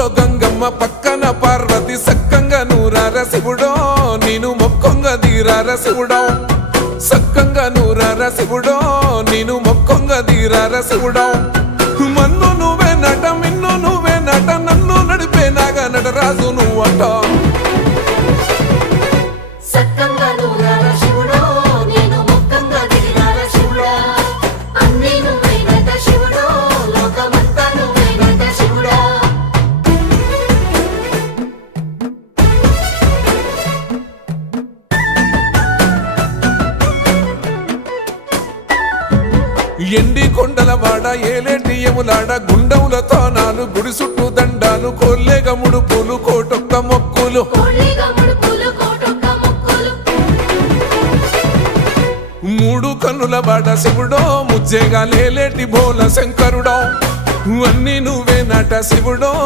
ఊర్లో గంగమ్మ పక్కన పార్వతి సక్కంగా నూరార శివుడో నేను మొక్కొంగ దీరార శివుడో సక్కంగా నూరార శివుడో నేను మొక్కొంగ దీరార శివుడో మన్ను నువ్వే నట మిన్ను నువ్వే నట నన్ను నడిపే నాగా నటరాజు నువ్వట ఎండి కొండల వాడ ఏలేటి యములాడ గుండములతో నాలు గుడి చుట్టూ దండాలు కోల్లేగ ముడుపులు కోటొక్క మొక్కులు మూడు కన్నుల వాడ శివుడో ముజ్జేగా లేలేటి బోల శంకరుడో అన్నీ నువ్వే నట శివుడో